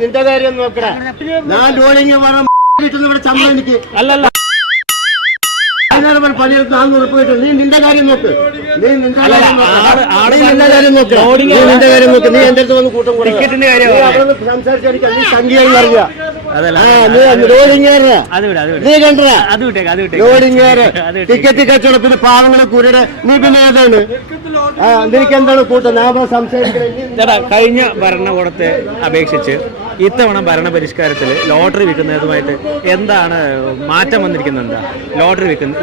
നിന്റെ കാര്യം നോക്കണ ഞാൻ ലോഡിങ് ഇവിടെ ശമ്പളം എനിക്ക് അല്ലല്ല പണിയെടുത്ത് 400 രൂപ കിട്ടും. നീ നിന്റെ കാര്യം നോക്ക്. നീ നിന്റെ കാര്യം നോക്ക്. നിന്റെ കാര്യം നോക്ക്. നീ എന്റെ അടുത്ത് വന്ന് കൂട്ടം അവിടെ സംസാരിച്ചടിക്കാൻ നീ സംഖ്യയായി അറിയുക. നീ കണ്ടോ ലോഡിങ്ങേര് ടിക്കറ്റ് കച്ചവടം പിന്നെ പാവങ്ങളെ കൂരുടെ നീ പിന്നെ ഏതാണ് നിനക്ക് എന്താണ് കൂട്ടം? ഞാൻ സംസാരിക്കുന്നത് കഴിഞ്ഞ ഭരണകൂടത്തെ അപേക്ഷിച്ച് ഇത്തവണ ഭരണപരിഷ്കാരത്തിൽ ലോട്ടറി വിൽക്കുന്നതുമായിട്ട് എന്താണ് മാറ്റം വന്നിരിക്കുന്നത്? എന്താ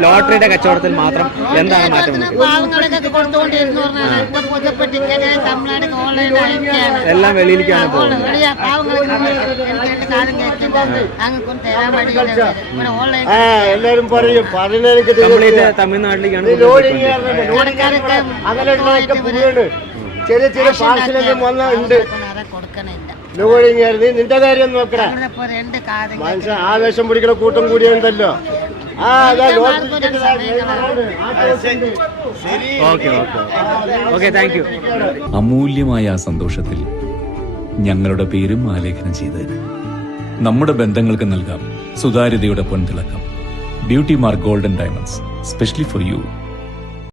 ലോട്ടറിയുടെ കച്ചവടത്തിൽ മാത്രം എന്താണ് മാറ്റം വന്നിരിക്കുന്നത്? എല്ലാം വെളിയിലേക്കാണ് പോകുന്നത്. എല്ലാരും പറയും കംപ്ലീറ്റ് തമിഴ്നാട്ടിലേക്കാണ്. ചെറിയ ചെറിയ പാർസലൊക്കെ വന്നുണ്ട് ലോഡിങ്. നിന്റെ കാര്യം നോക്കണ മനുഷ്യൻ ആവേശം പിടിക്കണ കൂട്ടം കൂടിയുണ്ടല്ലോ. അമൂല്യമായ ആ സന്തോഷത്തിൽ ഞങ്ങളുടെ പേരും ആലേഖനം ചെയ്തതിന് നമ്മുടെ ബന്ധങ്ങൾക്ക് നൽകാം സുതാര്യതയുടെ പൊൻതിളക്കം. Beauty mark golden diamonds, specially for U.